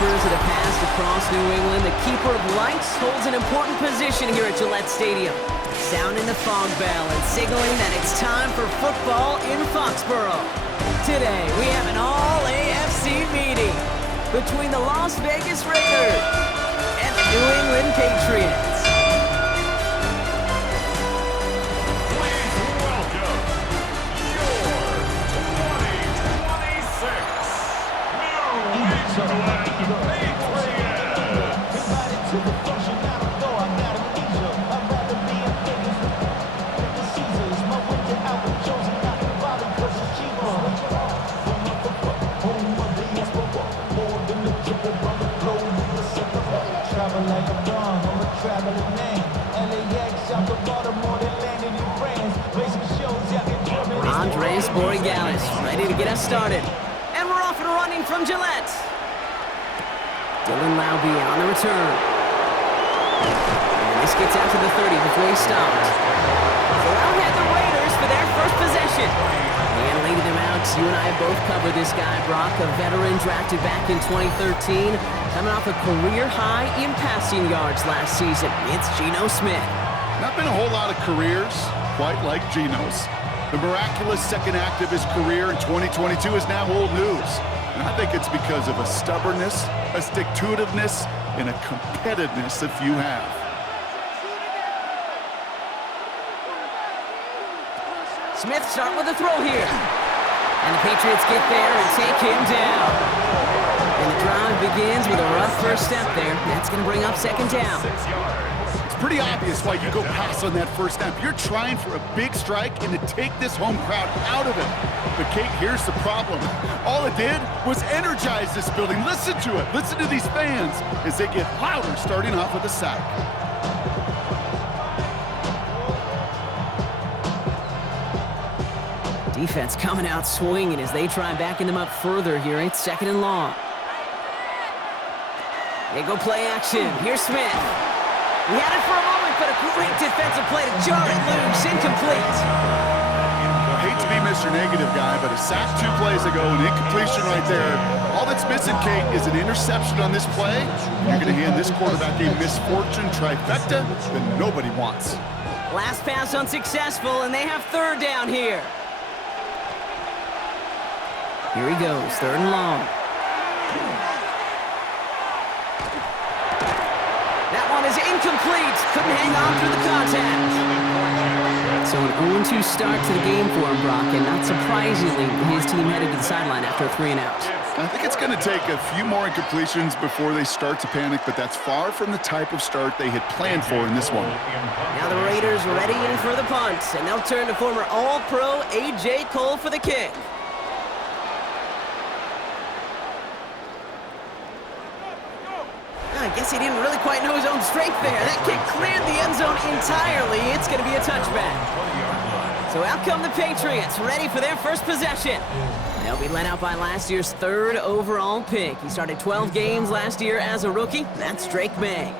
keepers of the past across New England, the keeper of lights holds an important position here at Gillette Stadium, sounding the fog bell and signaling that it's time for football in Foxborough. Today, we have an all-AFC meeting between the Las Vegas Raiders and the New England Patriots. Ready to get us started. And we're off and running from Gillette. Dylan Laube on the return. And this gets out to the 30 before he stopped. So out had the Raiders for their first possession. And leading them out, you and I both covered this guy, Brock, a veteran drafted back in 2013, coming off a career high in passing yards last season. It's Geno Smith. Not been a whole lot of careers quite like Geno's. The miraculous second act of his career in 2022 is now old news. And I think it's because of a stubbornness, a stick-to-itiveness, and a competitiveness that few have. Smith start with a throw here. And the Patriots get there and take him down. And the drive begins with a rough first step there. That's going to bring up second down. Pretty obvious why you go pass on that first snap. You're trying for a big strike and to take this home crowd out of it. But Kate, here's the problem. All it did was energize this building. Listen to it. Listen to these fans as they get louder starting off with a sack. Defense coming out swinging as they try backing them up further here. It's second and long. They go play action. Here's Smith. He had it for a moment, but a great defensive play to jar it loose. Incomplete. I hate to be Mr. Negative guy, but a sack 2 plays ago, an incompletion right there. All that's missing, Kate, is an interception on this play. You're going to hand this quarterback a misfortune trifecta that nobody wants. Last pass unsuccessful, and they have third down here. Here he goes, third and long. Is incomplete. Couldn't hang on through the contact. So an 0-2 start to the game for him, Brock, and not surprisingly, his team headed to the sideline after a 3 and out. I think it's going to take a few more incompletions before they start to panic, but that's far from the type of start they had planned for in this one. Now the Raiders ready in for the punt, and they'll turn to former All-Pro A.J. Cole for the kick. I guess he didn't really quite know his own strength there. That kick cleared the end zone entirely. It's going to be a touchback. So out come the Patriots, ready for their first possession. They'll be led out by last year's 3rd overall pick. He started 12 games last year as a rookie. That's Drake May.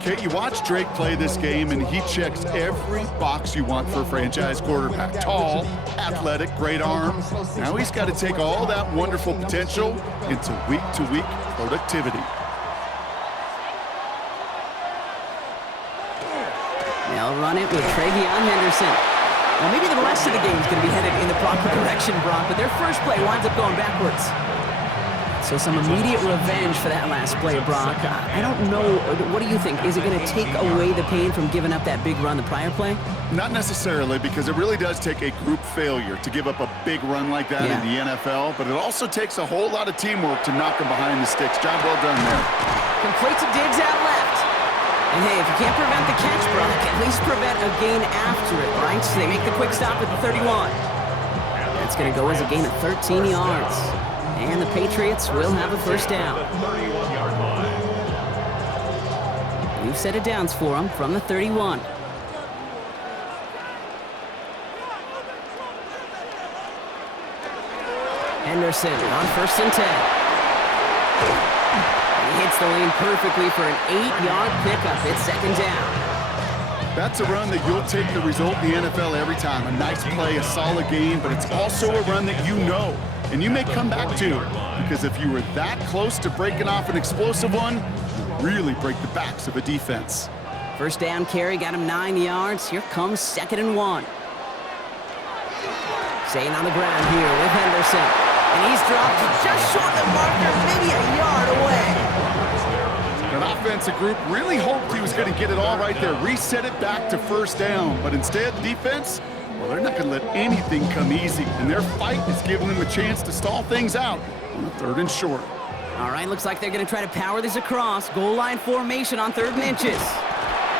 Kate, you watch Drake play this game, and he checks every box you want for a franchise quarterback. Tall, athletic, great arm. Now he's got to take all that wonderful potential into week-to-week productivity. They'll run it with Travion Henderson. Now maybe the rest of the game is going to be headed in the proper direction, Brock, but their first play winds up going backwards. So some immediate revenge for that last play, Brock. I don't know. What do you think? Is it going to take away the pain from giving up that big run the prior play? Not necessarily, because it really does take a group failure to give up a big run like that in the NFL, but it also takes a whole lot of teamwork to knock them behind the sticks. Job well done there. Complete to Diggs out left. And hey, if you can't prevent the catch, Brock, at least prevent a gain after it, right? So they make the quick stop at the 31. That's going to go as a gain of 13 yards. And the Patriots will have a first down. New set of downs for them from the 31. Henderson on 1st and 10. He hits the lane perfectly for an 8-yard pickup. It's second down. That's a run that you'll take the result in the NFL every time. A nice play, a solid game, but it's also a run that you know and you may come back too, because if you were that close to breaking off an explosive one, you really break the backs of a defense. First down carry got him 9 yards. Here comes 2nd and 1. Staying on the ground here with Henderson. And he's dropped just short of the marker, maybe a yard away. An offensive group really hoped he was going to get it all right there, reset it back to first down. But instead, defense, well, they're not going to let anything come easy. And their fight is giving them a chance to stall things out on a 3rd and short. All right, looks like they're going to try to power this across. Goal line formation on 3rd and inches.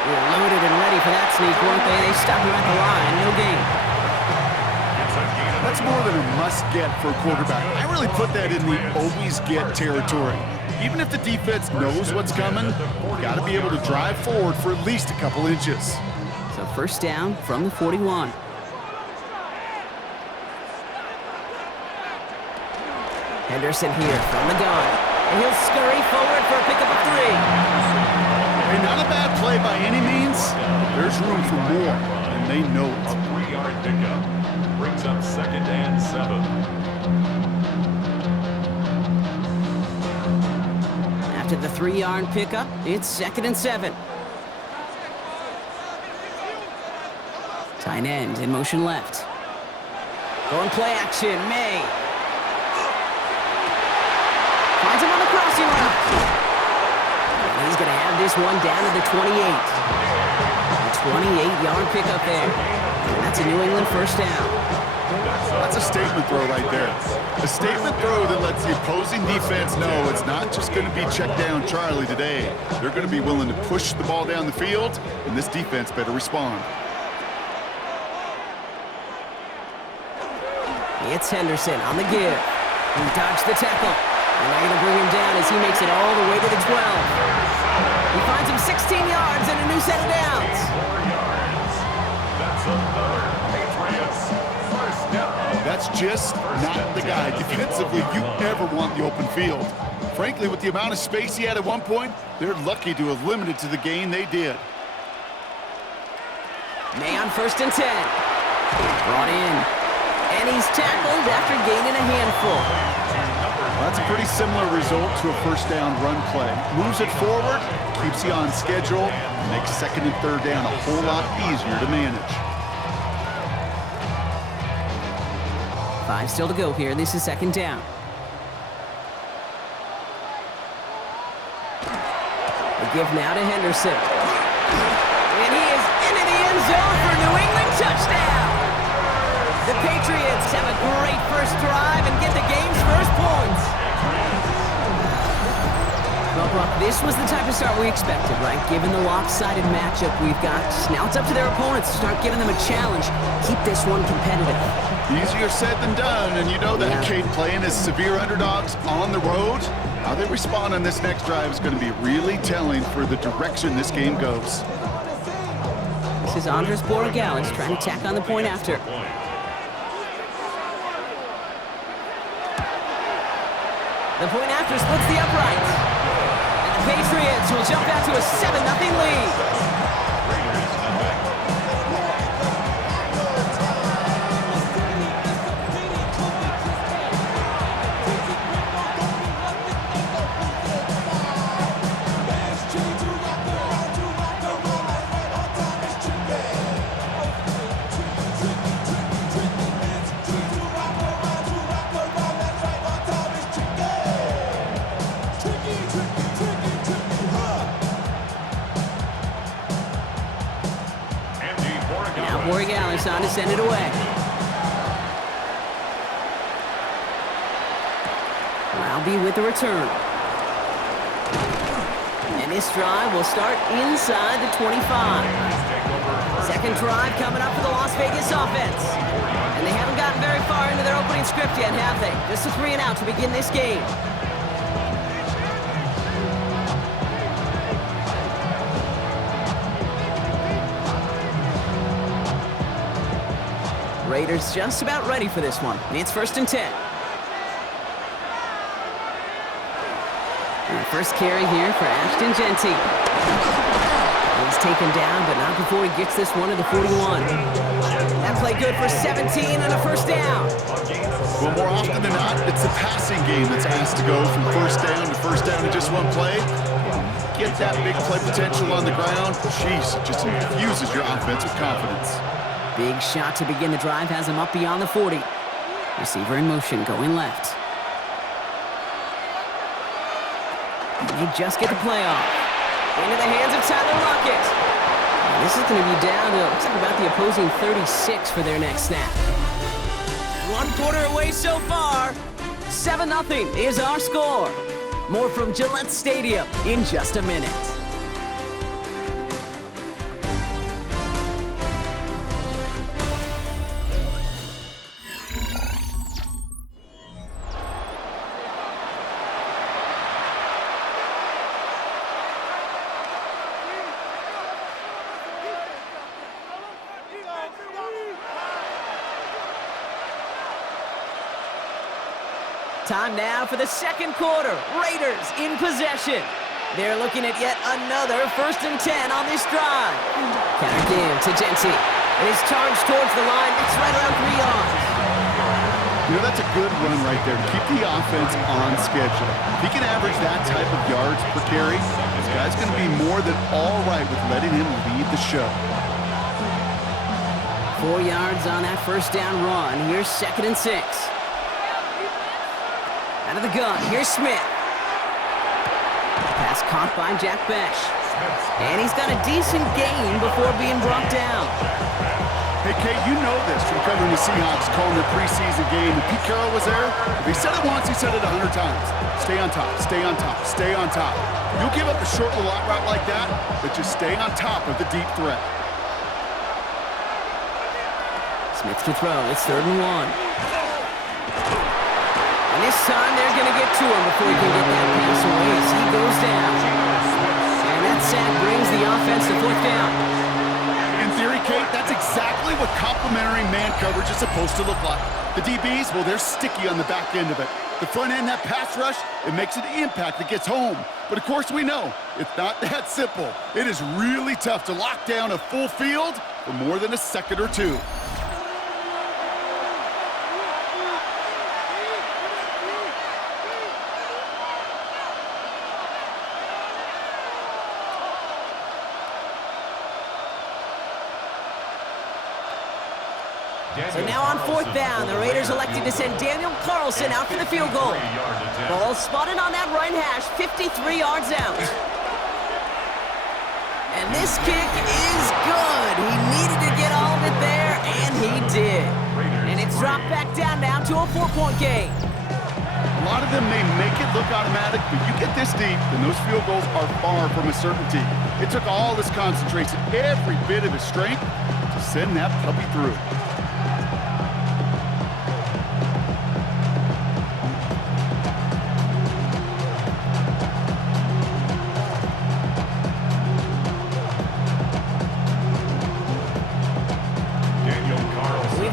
They're loaded and ready for that sneak, weren't they? They stopped him at the line. No gain. That's more than a must-get for a quarterback. I really put that in the always-get territory. Even if the defense knows what's coming, you got to be able to drive forward for at least a couple inches. So first down from the 41. Henderson here from the gun. And he'll scurry forward for a pickup of 3. Hey, not a bad play by any means. There's room for more, and they know it. A 3-yard pickup brings up 2nd and 7. After the 3-yard pickup, it's 2nd and 7. Tight end in motion left. Going play action, May. Finds him on the crossing route. And he's going to have this one down to the 28. A 28-yard pickup there. And that's a New England first down. That's a statement throw right there. A statement throw that lets the opposing defense know it's not just going to be check down Charlie today. They're going to be willing to push the ball down the field, and this defense better respond. It's Henderson on the give. He dodged the tackle. And they're going to bring him down as he makes it all the way to the 12. He finds him 16 yards and a new set of downs. 4 yards. That's another Patriots first down. That's just not the guy defensively you ever want in the open field. Frankly, with the amount of space he had at one point, they're lucky to have limited to the gain they did. May on 1st and 10. Brought in. And he's tackled after gaining a handful. That's a pretty similar result to a first down run play. Moves it forward, keeps you on schedule, and makes 2nd and 3rd down a whole lot easier to manage. 5 still to go here. This is 2nd down. The give now to Henderson. And he is into the end zone for a New England touchdown. The Patriots have a great first drive and get the game's first points. Well, Buck, this was the type of start we expected, right? Given the lopsided matchup we've got, now it's up to their opponents to start giving them a challenge. Keep this one competitive. Easier said than done, and you know that, Kate, playing as severe underdogs on the road. How they respond on this next drive is going to be really telling for the direction this game goes. This is Andres Borregales trying to tack on the point after. The point after splits the uprights. And the Patriots will jump out to a 7-0 lead. Borregales on to send it away. Albie with the return. And this drive will start inside the 25. Second drive coming up for the Las Vegas offense. And they haven't gotten very far into their opening script yet, have they? Just a 3 and out to begin this game. Raiders just about ready for this one. It's 1st and 10. And first carry here for Ashton Genty. He's taken down, but not before he gets this one to the 41. That play good for 17 and a first down. Well, more often than not, it's the passing game that's asked to go from first down in just one play. Get that big play potential on the ground. Jeez, it just infuses your offense with confidence. Big shot to begin the drive has him up beyond the 40. Receiver in motion, going left. And they just get the play off. Into the hands of Tyler Lockett. And this is going to be down to, looks like about the opposing 36 for their next snap. 1 quarter away so far. 7-0 is our score. More from Gillette Stadium in just a minute. Time now for the second quarter. Raiders in possession. They're looking at yet another 1st and 10 on this drive. Counter game to Genty. And his charge towards the line. It's right around 3 yards. You know, that's a good run right there to keep the offense on schedule. If he can average that type of yards per carry, this guy's going to be more than all right with letting him lead the show. 4 yards on that first down run. Here's 2nd and 6. Out of the gun, here's Smith. Pass caught by Jack Besh. And he's got a decent gain before being brought down. Hey, Kate, you know this from covering the Seahawks, calling their preseason game. When Pete Carroll was there, if he said it once, he said it 100 times. Stay on top, stay on top, stay on top. You'll give up a short little out route like that, but just stay on top of the deep threat. Smith to throw. It's 3rd and 1. And this time they're going to get to him before he can get that pass away as he goes down. And that sack brings the offense to 4th down. In theory, Kate, that's exactly what complementary man coverage is supposed to look like. The DBs, well, they're sticky on the back end of it. The front end, that pass rush, it makes an impact that gets home. But of course we know, it's not that simple. It is really tough to lock down a full field for more than a second or two. So now on 4th down, the Raiders elected to send Daniel Carlson out for the field goal. Ball spotted on that right hash, 53 yards out. And this kick is good. He needed to get all of it there, and he did. And it's dropped back down now to a 4-point game. A lot of them may make it look automatic, but you get this deep, and those field goals are far from a certainty. It took all his concentration, every bit of his strength, to send that puppy through.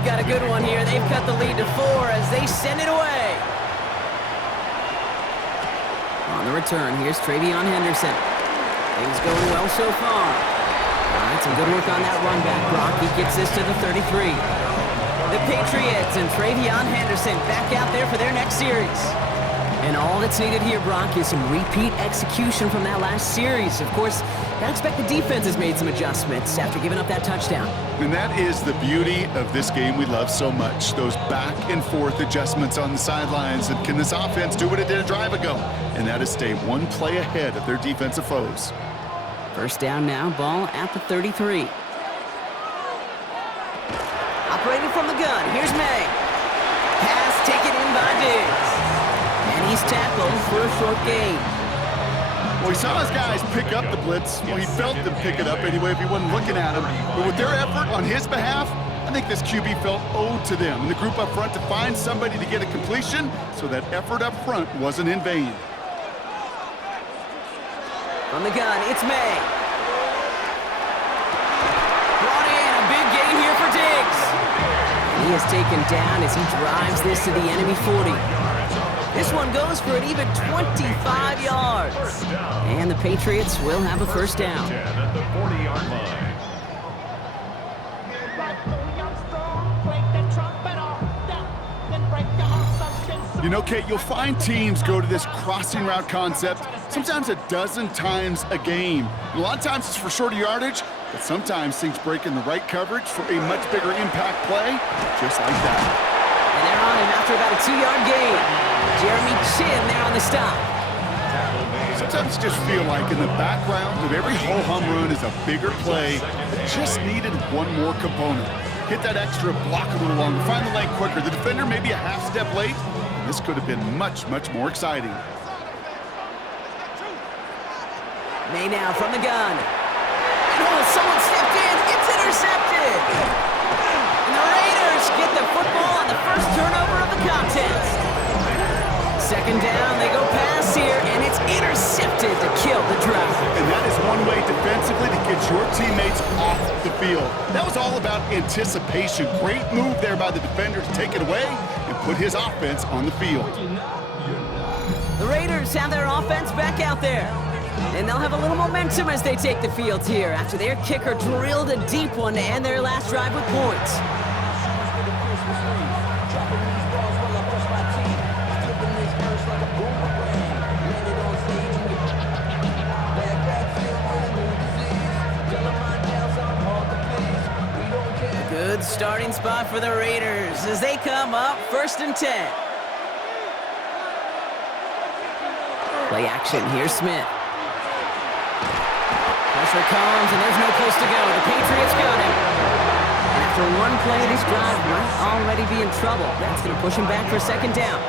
Got a good one here. They've cut the lead to 4 as they send it away. On the return, here's Travion Henderson. Things going well so far. All right, some good work on that run back, Brock. He gets this to the 33. The Patriots and Travion Henderson back out there for their next series. And all that's needed here, Brock, is some repeat execution from that last series. Of course, I expect the defense has made some adjustments after giving up that touchdown. And that is the beauty of this game we love so much, those back and forth adjustments on the sidelines. And can this offense do what it did a drive ago? And that is stay one play ahead of their defensive foes. 1st down now, ball at the 33. Operating from the gun, here's May. Pass taken in by Diggs. And he's tackled for a short gain. Well, he saw his guys pick up the blitz. Well, he felt them pick it up anyway if he wasn't looking at him. But with their effort on his behalf, I think this QB felt owed to them and the group up front to find somebody to get a completion, so that effort up front wasn't in vain. From the gun, it's May. Brought in, a big gain here for Diggs. And he is taken down as he drives this to the enemy 40. This one goes for an even 25 yards. And the Patriots will have a first down. 10 at the 40-yard line. You know, Kate, you'll find teams go to this crossing route concept sometimes a dozen times a game. And a lot of times it's for shorter yardage, but sometimes things break in the right coverage for a much bigger impact play, just like that. And they're on him after about a 2-yard gain. Jeremy Chin there on the stop. Sometimes you just feel like in the background of every ho-hum run is a bigger play that just needed one more component. Hit that extra block a little longer, find the lane quicker. The defender maybe a half step late. This could have been much, much more exciting. May now from the gun. And oh, someone stepped in. It's intercepted. And the Raiders get the football on the first turnover of the contest. Second down, they go pass here, and it's intercepted to kill the drive. And that is one way defensively to get your teammates off the field. That was all about anticipation. Great move there by the defender to take it away and put his offense on the field. The Raiders have their offense back out there. And they'll have a little momentum as they take the field here after their kicker drilled a deep one to end their last drive with points. A good starting spot for the Raiders as they come up 1st and 10. Play action, here's Smith. Pressure comes, and there's no place to go. The Patriots got him. And after one play, this drive might already be in trouble. That's going to push him back for 2nd down.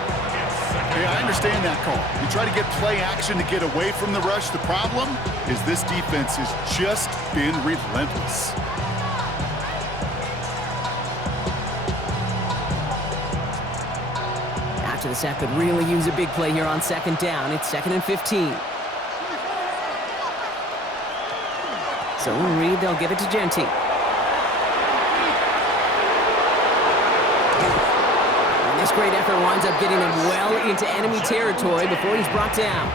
Hey, I understand that call. You try to get play action to get away from the rush. The problem is this defense has just been relentless. After the sack could really use a big play here on 2nd down. It's 2nd and 15. So in read, they'll give it to Genty. And this great effort winds up getting him well into enemy territory before he's brought down.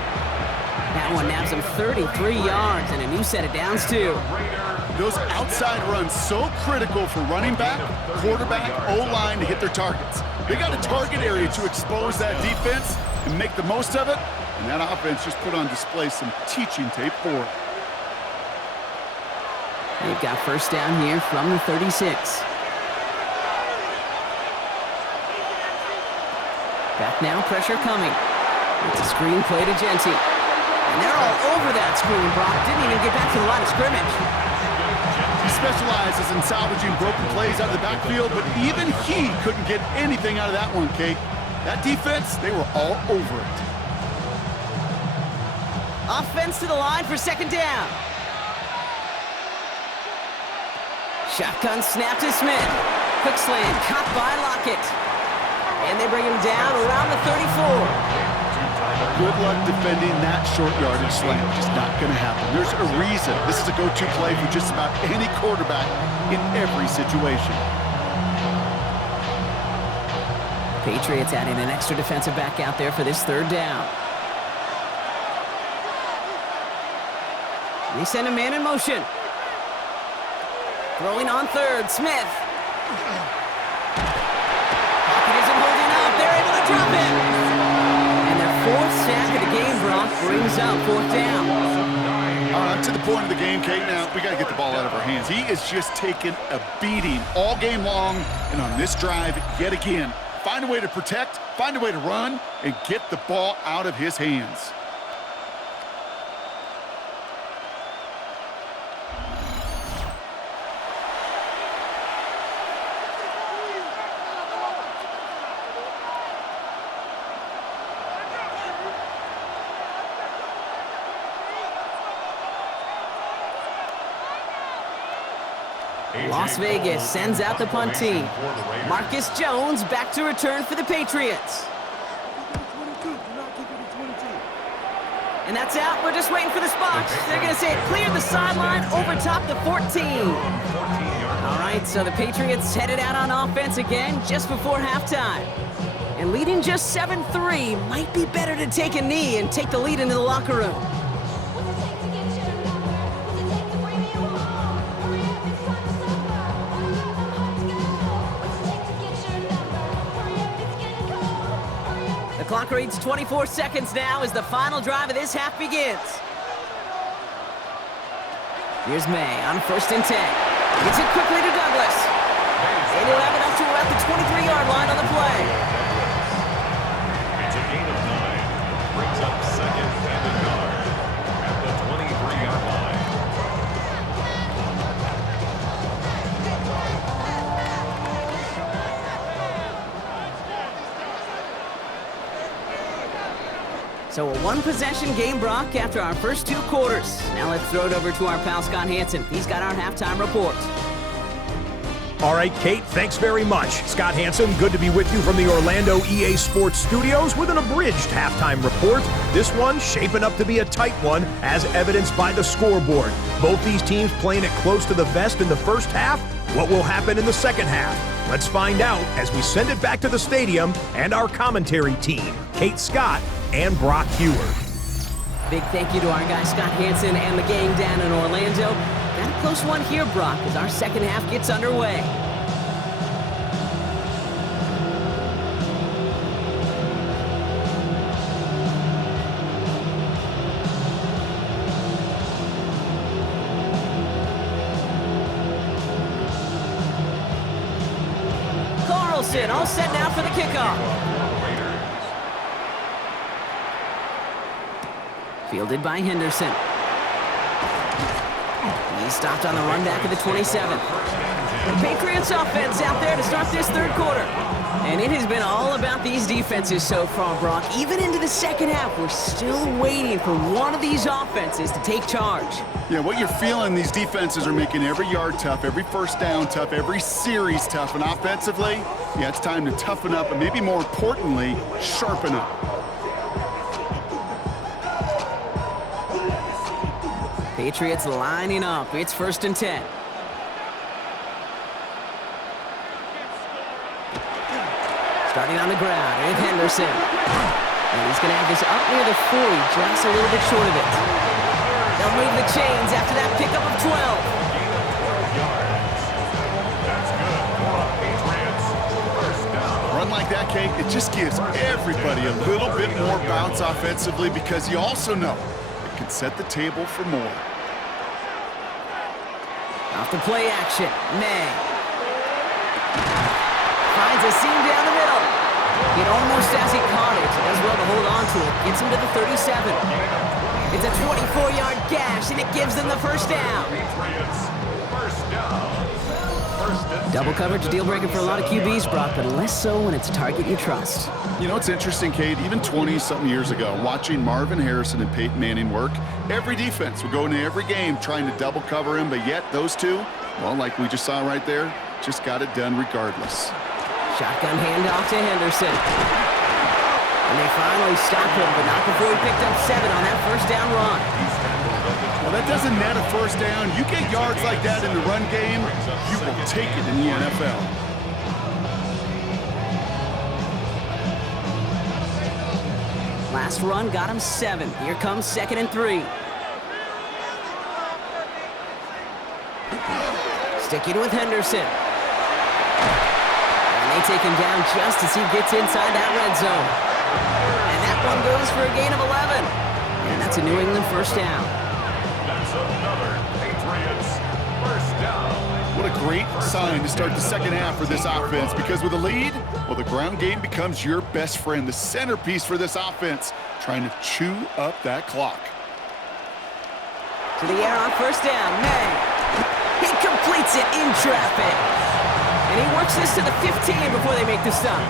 That one naps him 33 yards and a new set of downs, too. Those outside runs so critical for running back, quarterback, O-line to hit their targets. They got a target area to expose that defense and make the most of it, and that offense just put on display some teaching tape for it. They've got 1st down here from the 36. Back now, pressure coming. It's a screen play to Genty. And they're all over that screen. Brock didn't even get back to the line of scrimmage. He specializes in salvaging broken plays out of the backfield, but even he couldn't get anything out of that one, Kate. That defense, they were all over it. Offense to the line for 2nd down. Shotgun snap to Smith. Quick slant, caught by Lockett. And they bring him down around the 34. Good luck defending that short yardage slant. Just not going to happen. There's a reason this is a go-to play for just about any quarterback in every situation. Patriots adding an extra defensive back out there for this 3rd down. They send a man in motion. Throwing on 3rd, Smith. Pocket isn't holding up. They're able to drop it. And their 4th sack of the game, Brock, brings up 4th down. All right, to the point of the game, Kate. Now, we got to get the ball out of our hands. He is just taking a beating all game long, and on this drive, yet again, find a way to protect, find a way to run, and get the ball out of his hands. Las Vegas sends out the punt team. Marcus Jones back to return for the Patriots. And that's out. We're just waiting for the spot. They're going to say it cleared the sideline over top the 14. All right, so the Patriots headed out on offense again just before halftime. And leading just 7-3 might be better to take a knee and take the lead into the locker room. The clock reads 24 seconds now as the final drive of this half begins. Here's May on 1st and 10. Gets it quickly to Douglas. And he'll have it up to about the 23-yard line on the play. It's a gain of 9. Brings up 2nd and a yard at the 23-yard line. So a one-possession game, Brock, after our first 2 quarters. Now let's throw it over to our pal Scott Hansen. He's got our halftime report. All right, Kate, thanks very much. Scott Hansen, good to be with you from the Orlando EA Sports Studios with an abridged halftime report. This one shaping up to be a tight one, as evidenced by the scoreboard. Both these teams playing it close to the vest in the first half. What will happen in the second half? Let's find out as we send it back to the stadium and our commentary team, Kate Scott and Brock Hewer. Big thank you to our guy Scott Hansen and the gang down in Orlando. Got a close one here, Brock, as our second half gets underway. Carlson all set now for the kickoff. Fielded by Henderson. He's stopped on the run back of the 27. The Patriots offense out there to start this third quarter. And it has been all about these defenses so far, Brock. Even into the second half, we're still waiting for one of these offenses to take charge. Yeah, what you're feeling, these defenses are making every yard tough, every first down tough, every series tough. And offensively, yeah, it's time to toughen up and maybe more importantly, sharpen up. Patriots lining up. It's 1st and 10. Starting on the ground with Henderson. And he's going to have this up near the 40, just a little bit short of it. They'll move the chains after that pickup of 12. That's good for a Patriots first down. Run like that, Kate, it just gives everybody a little bit more bounce offensively because you also know it can set the table for more. Off the play action, May. Finds a seam down the middle. It almost as he caught it. Does well to hold on to it. Gets him to the 37. It's a 24-yard gash, and it gives them the first down. Patriots first down. Double coverage, deal breaker for a lot of QBs, Brock, but less so when it's a target you trust. You know, it's interesting, Kate, even 20-something years ago, watching Marvin Harrison and Peyton Manning work, every defense would go into every game trying to double cover him, but yet those two, well, like we just saw right there, just got it done regardless. Shotgun handoff to Henderson. And they finally stop him, but not before he picked up 7 on that first down run. Well, that doesn't net a first down. You get yards like that in the run game, you will take it in the NFL. Last run got him 7. Here comes 2nd and 3. Sticking with Henderson. And they take him down just as he gets inside that red zone. And that one goes for a gain of 11. And that's a New England first down. That's another Patriots first down. What a great sign to start the second half for this offense, because with a lead, well, the ground game becomes your best friend, the centerpiece for this offense, trying to chew up that clock. To the air on first down, May. He completes it in traffic. And he works this to the 15 before they make the stop.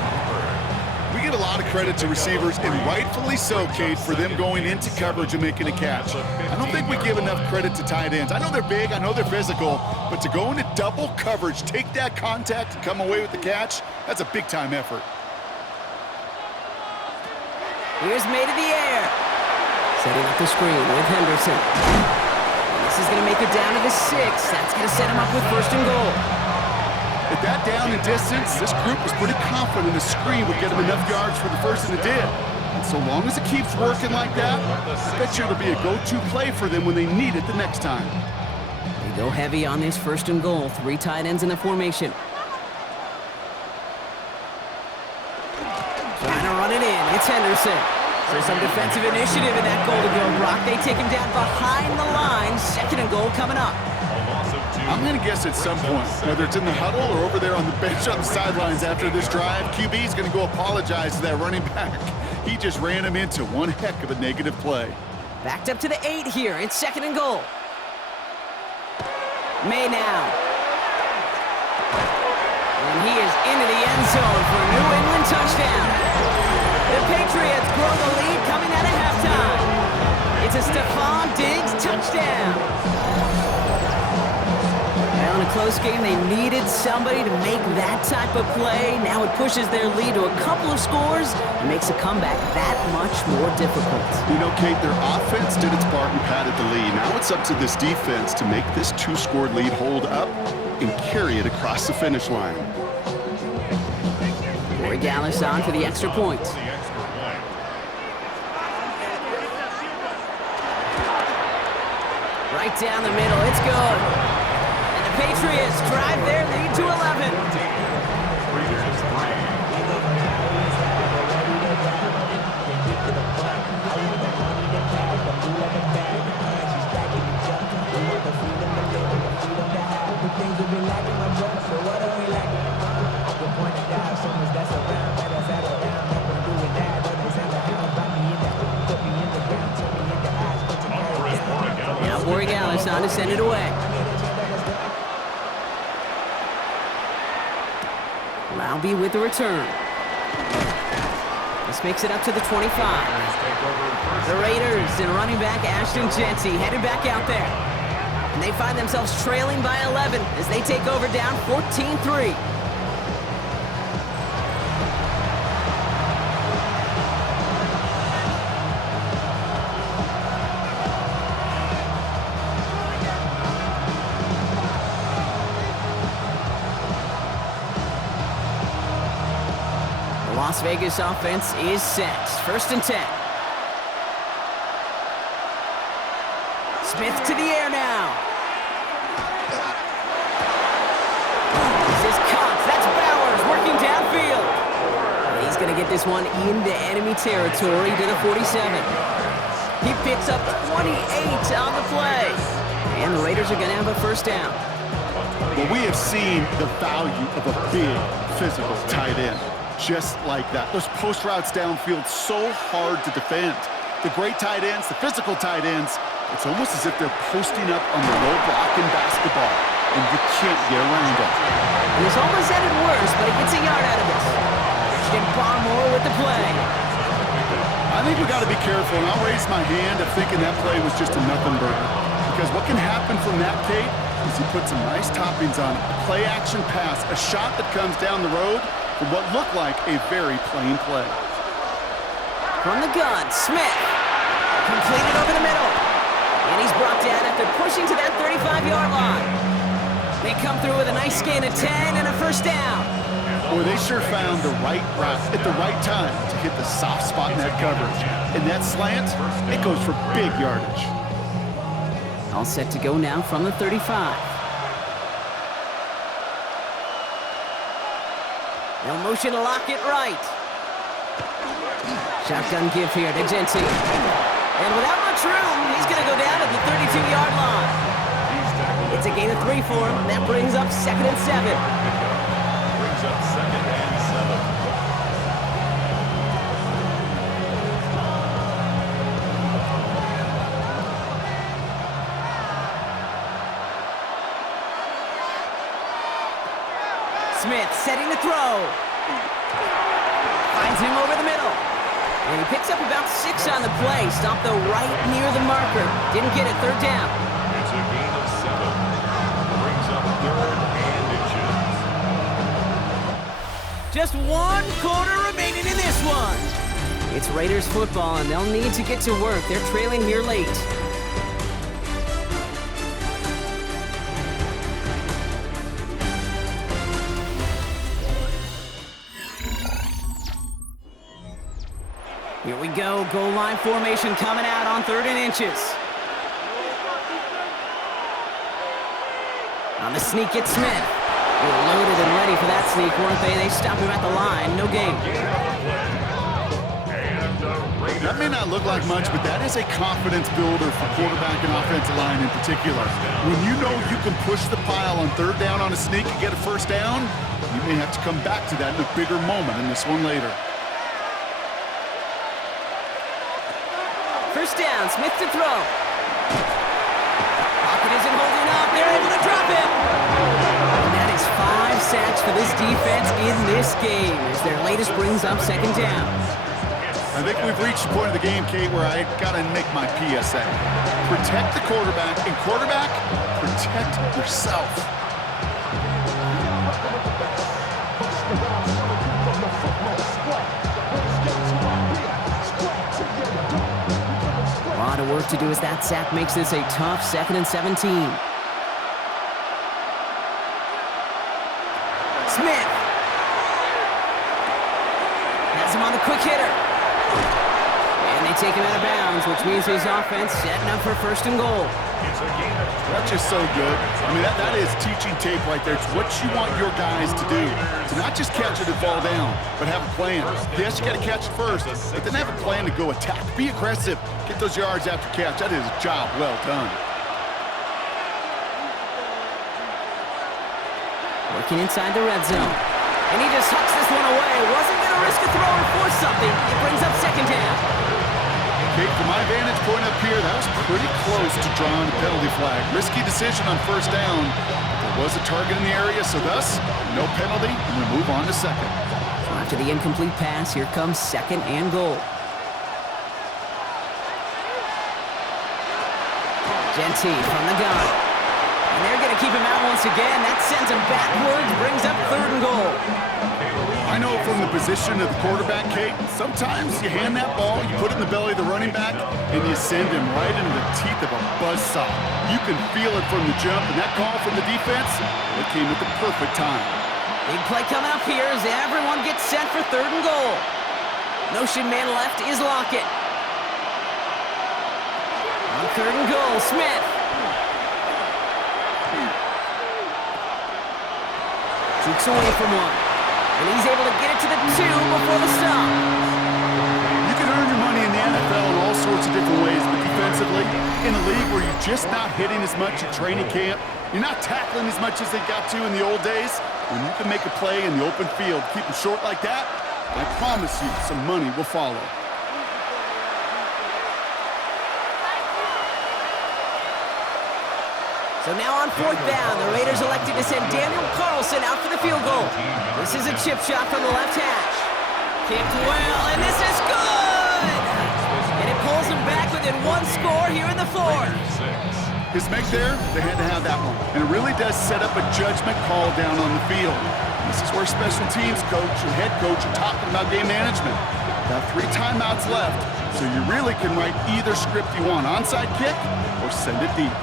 We get a lot of credit to receivers, and rightfully so, Kate, for them going into coverage and making a catch. I don't think we give enough credit to tight ends. I know they're big, I know they're physical, but to go into double coverage, take that contact, and come away with the catch, that's a big-time effort. Here's May to the air. Setting up the screen with Henderson. And this is going to make it down to the 6. That's going to set him up with 1st and goal. At that down and distance, this group was pretty confident the screen would get them enough yards for the first, and it did. And so long as it keeps working like that, I bet you it'll be a go-to play for them when they need it the next time. They go heavy on this 1st and goal. 3 tight ends in the formation. Trying to run it in. It's Henderson. So some defensive initiative in that goal to go, Brock. They take him down behind the line. 2nd and goal coming up. I'm going to guess at some point, whether it's in the huddle or over there on the bench on the sidelines after this drive, QB's going to go apologize to that running back. He just ran him into one heck of a negative play. Backed up to the 8 here. It's 2nd and goal. May now. And he is into the end zone for a New England touchdown. The Patriots grow the lead coming out of halftime. It's a Stephon Diggs touchdown. Now in a close game, they needed somebody to make that type of play. Now it pushes their lead to a couple of scores and makes a comeback that much more difficult. You know, Kate, their offense did its part and padded the lead. Now it's up to this defense to make this 2-score lead hold up and carry it across the finish line. Corey Gallis on for the extra point. Right down the middle, it's good. And the Patriots drive their lead to 11. Now Corey Gallis on to send it away. Laube with the return. This makes it up to the 25. The Raiders and running back Ashton Jeanty headed back out there. And they find themselves trailing by 11 as they take over down 14-3. Las Vegas offense is set. 1st and 10. Smith to the air now. This is Cox. That's Bowers working downfield. And he's going to get this one into enemy territory to the 47. He picks up 28 on the play. And the Raiders are going to have a 1st down. Well, we have seen the value of a big physical tight end. Just like that. Those post routes downfield so hard to defend. The great tight ends, the physical tight ends, it's almost as if they're posting up on the low block in basketball, and you can't get around them. It was almost ended worse, but he gets a yard out of this. Christian Barmore with the play. I think we got to be careful, and I'll raise my hand of thinking that play was just a nothing burger. Because what can happen from that, Kate, is you put some nice toppings on it. A play-action pass, a shot that comes down the road, for what looked like a very plain play. From the gun, Smith. Completed over the middle. And he's brought down after pushing to that 35-yard line. They come through with a nice gain of 10 and a 1st down. Boy, they sure found the right route at the right time to hit the soft spot in that coverage. And that slant, it goes for big yardage. All set to go now from the 35. No motion to lock it right. Shotgun give here to Jeanty. And without much room, he's going to go down at the 32-yard line. It's a gain of 3 for him. That brings up 2nd and 7. Brings up 2nd and 7. Smith setting the throw. Finds him over the middle. And he picks up about 6 on the play. Stopped though right near the marker. Didn't get it. 3rd down. It's a gain of 7. Brings up 3rd and inches. Just 1 quarter remaining in this one. It's Raiders football, and they'll need to get to work. They're trailing here late. go. Goal line formation coming out on 3rd and inches. On the sneak, it's Smith. They were loaded and ready for that sneak, weren't they? They stopped him at the line. No gain. That may not look like much, but that is a confidence builder for quarterback and offensive line in particular. When you know you can push the pile on 3rd down on a sneak and get a 1st down, you may have to come back to that in a bigger moment in this one later. 1st down, Smith to throw. Pocket isn't holding up. They're able to drop him. And that is 5 sacks for this defense in this game as their latest brings up 2nd down. I think we've reached the point of the game, Kate, where I got to make my PSA. Protect the quarterback, and quarterback, protect yourself. A lot of work to do as that sack makes this a tough 2nd and 17. Smith. Has him on the quick hitter. And they take him out of bounds, which means his offense setting up for 1st and goal. That's just so good. I mean, that is teaching tape right there. It's what you want your guys to do. To not just catch it and fall down, but have a plan. Yes, you got to catch it first, but then have a plan to go attack. Be aggressive. Get those yards after catch. That is a job well done. Working inside the red zone. And he just hucks this one away. Wasn't going to risk a throw or force something. It brings up 2nd down. Kate, from my vantage point up here, that was pretty close to drawing a penalty flag. Risky decision on 1st down. There was a target in the area, so thus, no penalty, and we move on to 2nd. So after the incomplete pass, here comes 2nd and goal. Genty from the gun. And they're going to keep him out once again. That sends him backwards, brings up 3rd and goal. I know from the position of the quarterback, Kate, sometimes you hand that ball, you put it in the belly of the running back, and you send him right into the teeth of a buzzsaw. You can feel it from the jump, and that call from the defense, it came at the perfect time. Big play coming up here as everyone gets set for 3rd and goal. Motion man left is Lockett. On 3rd and goal, Smith. Cheeks away from one. And he's able to get it to the 2 before the stop. You can earn your money in the NFL in all sorts of different ways, but defensively, in a league where you're just not hitting as much at training camp, you're not tackling as much as they got to in the old days, when you can make a play in the open field, keep them short like that, I promise you some money will follow. So now on 4th down, the Raiders elected to send Daniel Carlson out for the field goal. This is a chip shot from the left hash. Kicked well, and this is good! And it pulls them back within 1 score here in the 4th. His make there, they had to have that one. And it really does set up a judgment call down on the field. This is where special teams coach and head coach are talking about game management. Got 3 timeouts left, so you really can write either script you want. Onside kick or send it deep.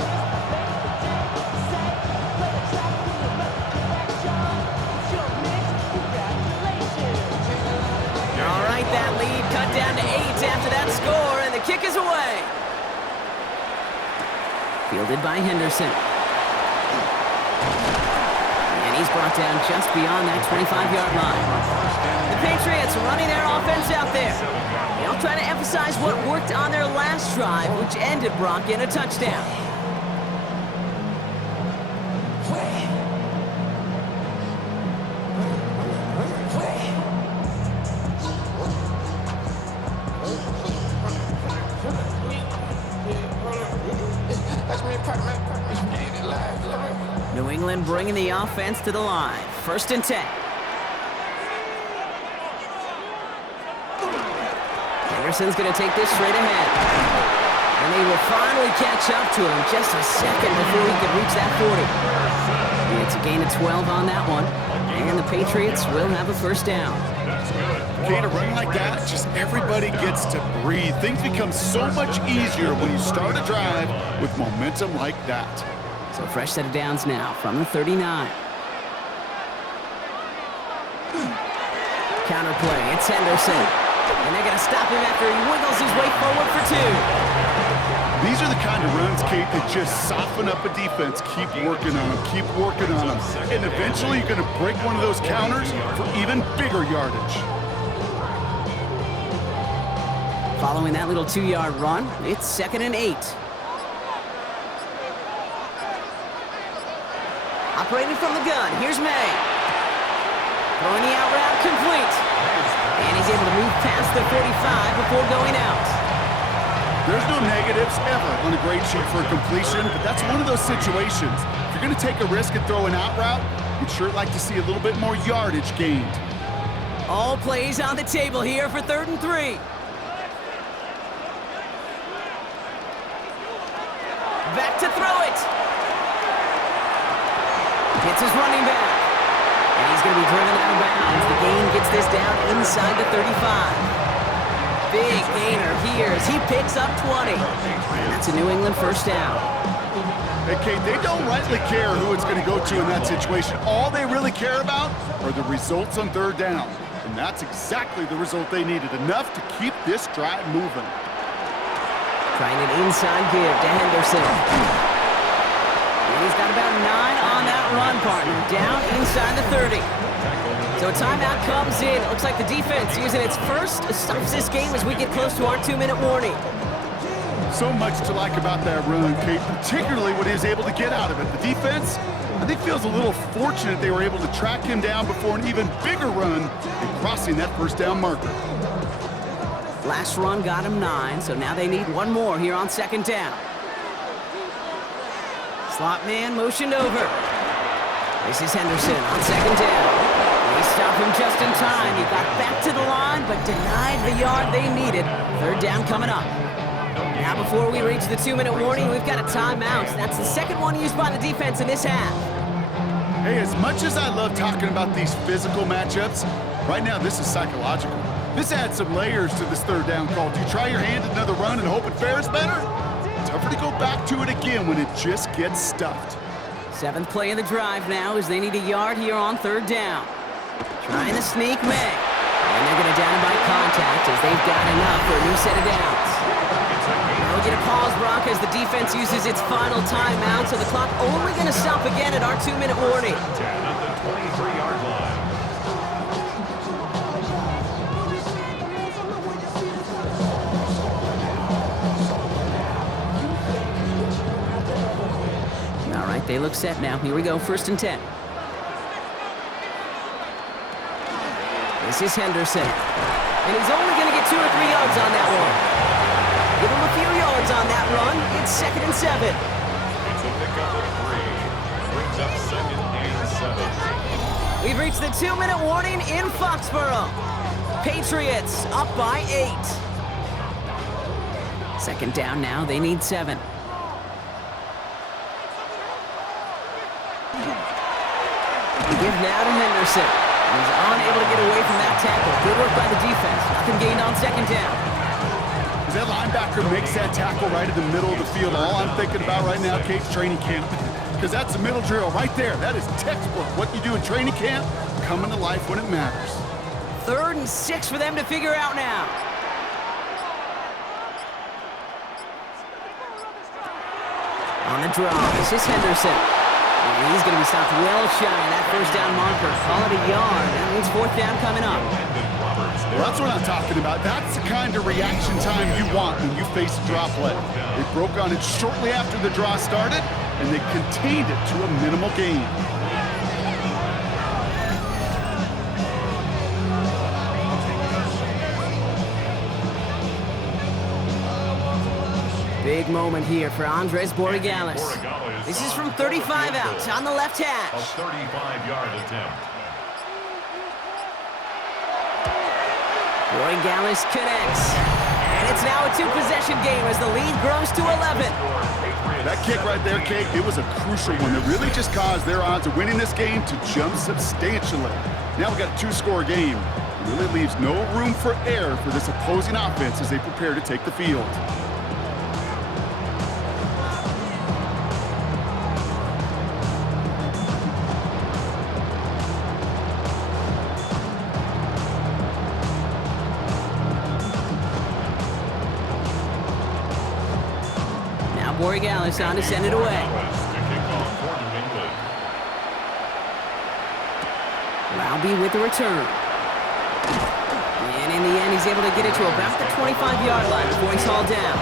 That lead cut down to 8 after that score, and the kick is away. Fielded by Henderson. And he's brought down just beyond that 25-yard line. The Patriots running their offense out there. They'll try to emphasize what worked on their last drive, which ended Brock in a touchdown. New England bringing the offense to the line. 1st and 10. Henderson's going to take this straight ahead. And they will finally catch up to him just a second before he could reach that 40. It's a gain of 12 on that one. And the Patriots will have a 1st down. Okay, to run like that, just everybody gets to breathe. Things become so much easier when you start a drive with momentum like that. So fresh set of downs now from the 39. Counter play, it's Henderson. And they're going to stop him after he wiggles his way forward for 2. These are the kind of runs, Kate, that just soften up a defense. Keep working on them, keep working on them. And eventually you're going to break one of those counters for even bigger yardage. Following that little 2-yard run, it's 2nd and 8. Operating from the gun, here's May. Throwing the out route complete. And he's able to move past the 45 before going out. There's no negatives ever on a grade sheet for a completion, but that's one of those situations. If you're going to take a risk and throw an out route, you'd sure like to see a little bit more yardage gained. All plays on the table here for 3rd and 3. Back to throw it. Hits his running back. And he's going to be driven out of bounds. The gain gets this down inside the 35. Big gainer here as he picks up 20. And that's a New England first down. Hey, Kate, they don't rightly care who it's going to go to in that situation. All they really care about are the results on 3rd down. And that's exactly the result they needed, enough to keep this drive moving. Trying an inside give to Henderson. And he's got about 9 on that run, partner. Down inside the 30. So a timeout comes in. It looks like the defense using its first stops this game as we get close to our 2-minute warning. So much to like about that run, Kate, particularly what he was able to get out of it. The defense, I think, feels a little fortunate they were able to track him down before an even bigger run and crossing that 1st down marker. Last run got him 9, so now they need one more here on 2nd down. Slot man motioned over. This is Henderson on 2nd down. They stop him just in time. He got back to the line, but denied the yard they needed. 3rd down coming up. Now before we reach the 2-minute warning, we've got a timeout. That's the 2nd one used by the defense in this half. Hey, as much as I love talking about these physical matchups, right now this is psychological. This adds some layers to this 3rd down call. Do you try your hand at another run and hope it fares better? Tougher to go back to it again when it just gets stuffed. 7th play of the drive now as they need a yard here on 3rd down. Trying to sneak May. And they're going to down him by contact as they've got enough for a new set of downs. We'll get a pause, Brock, as the defense uses its final timeout, so the clock only going to stop again at our 2-minute warning. 10 at the 23-yard line. All right, they look set now. Here we go, 1st and 10. This is Henderson. And he's only going to get 2 or 3 yards on that one. Give him a few yards on that run. It's 2nd and 7. It's a pickup of 3. Brings up 2nd and 7. We've reached the 2-minute warning in Foxborough. Patriots up by 8. 2nd down now. They need 7. Give now to Henderson. He's unable to get away from that tackle. Good work by the defense. Nothing gained on 2nd down. As that linebacker makes that tackle right in the middle of the field, all I'm thinking about right now, Kate's training camp. Because that's a middle drill right there. That is textbook. What you do in training camp, coming to life when it matters. 3rd and 6 for them to figure out now. On the draw, this is Henderson. And he's going to be stopped well shy of that 1st down marker. Call it a yard. That means 4th down coming up. Well, that's what I'm talking about. That's the kind of reaction time you want when you face a draw play. They broke on it shortly after the draw started, and they contained it to a minimal gain. Big moment here for Andres Borregales. This is from 35 out on the left A hash. 35-yard attempt. Borregales connects. And it's now a 2-possession game as the lead grows to 11. That kick right there, Kate, it was a crucial one that really just caused their odds of winning this game to jump substantially. Now we've got a 2-score game. It really leaves no room for error for this opposing offense as they prepare to take the field. Borregales on to send it away. Rounby with the return. And in the end, he's able to get it to about the 25-yard line before he's hauled down.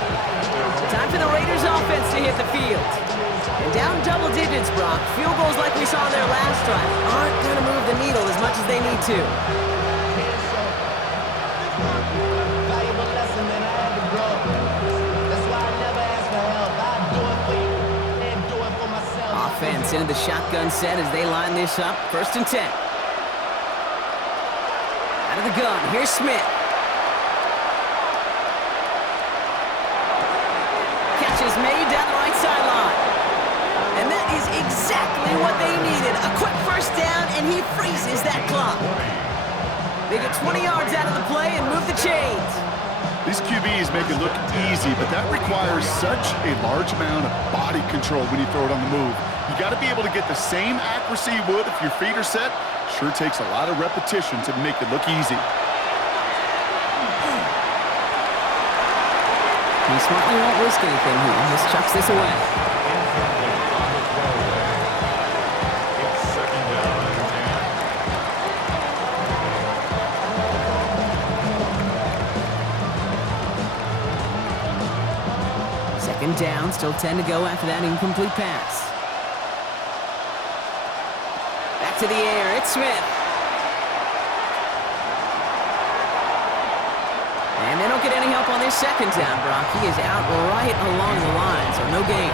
Time for the Raiders offense to hit the field. And down double digits, Brock. Field goals like we saw there last drive aren't going to move the needle as much as they need to. Offense into the shotgun set as they line this up. 1st and 10. Out of the gun, here's Smith. Catch is made down the right sideline. And that is exactly what they needed. A quick 1st down, and he freezes that clock. They get 20 yards out of the play and move the chains. These QBs make it look easy, but that requires such a large amount of body control when you throw it on the move. You got to be able to get the same accuracy you would if your feet are set. Sure takes a lot of repetition to make it look easy. He smartly won't risk anything here. Just chucks this away. Second down, still 10 to go after that incomplete pass. Back to the air, it's Smith. And they don't get any help on this 2nd down, Brock. He is out right along the line, so no gain.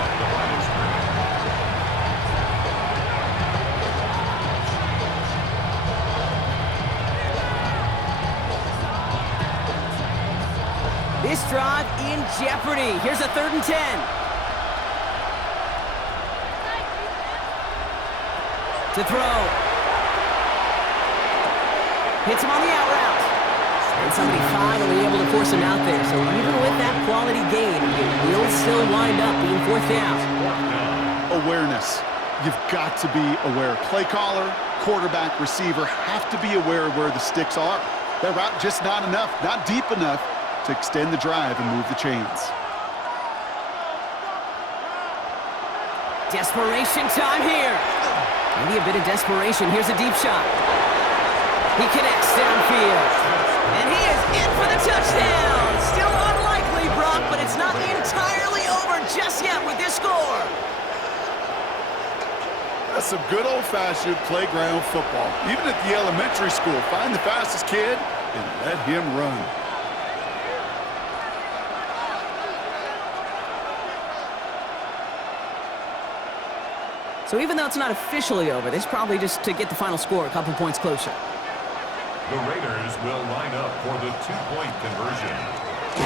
This drive in jeopardy. Here's a 3rd and 10. To throw. Hits him on the out route. And somebody finally able to force him out there. So even with that quality gain, it will still wind up being 4th down. Awareness. You've got to be aware. Play caller, quarterback, receiver have to be aware of where the sticks are. That route just not enough, not deep enough to extend the drive and move the chains. Desperation time here. Maybe a bit of desperation. Here's a deep shot. He connects downfield. And he is in for the touchdown. Still unlikely, Brock, but it's not entirely over just yet with this score. That's some good old-fashioned playground football. Even at the elementary school, find the fastest kid and let him run. So even though it's not officially over, this is probably just to get the final score a couple points closer. The Raiders will line up for the 2-point conversion.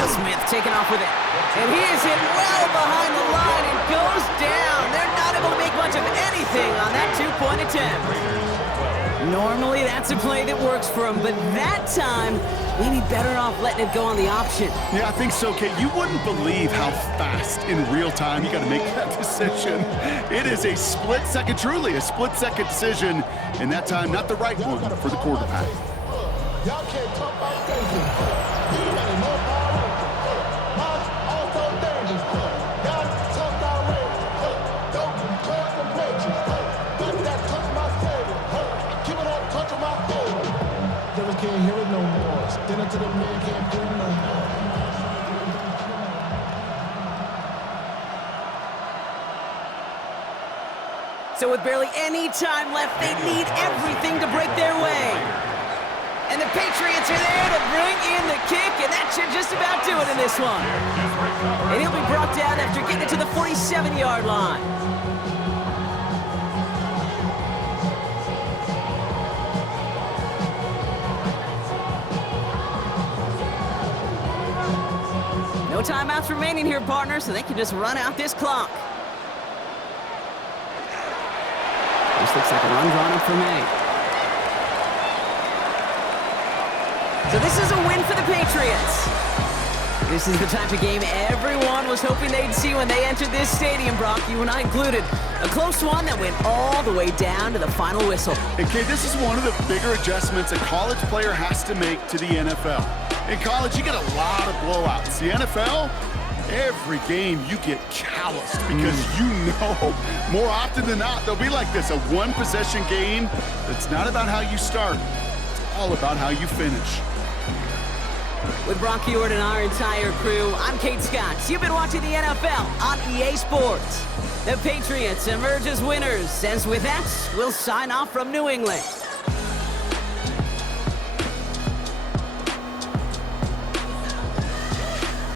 Smith taking off with it. And he is hit well behind the line and goes down. They're not able to make much of anything on that 2-point attempt. Normally, that's a play that works for him, but that time, maybe better off letting it go on the option. Yeah, I think so, Kate. You wouldn't believe how fast in real time you got to make that decision. It is a split second, truly a split second decision, and that time not the right one for the quarterback. Y'all can't talk about crazy. You got a more power. Also dangerous. Y'all talk about race. Don't call the pages. Got that touch my favorite. Keep it on touch of my favorite. Devils can't hear it no more. Dinner to the man can't do no more. So with barely any time left, they need everything to break their way. And the Patriots are there to bring in the kick, and that should just about do it in this one. And he'll be brought down after getting it to the 47-yard line. No timeouts remaining here, partner, so they can just run out this clock. This looks like a run drawn up for me. So this is a win for the Patriots. This is the type of game everyone was hoping they'd see when they entered this stadium, Brock, you and I included. A close one that went all the way down to the final whistle. And Kate, this is one of the bigger adjustments a college player has to make to the NFL. In college, you get a lot of blowouts. The NFL, Every game you get calloused because you know more often than not they'll be like this, a one-possession game that's not about how you start. It's all about how you finish. With Brock Heward and our entire crew, I'm Kate Scott. You've been watching the NFL on EA Sports. The Patriots emerge as winners, as with that, we'll sign off from New England.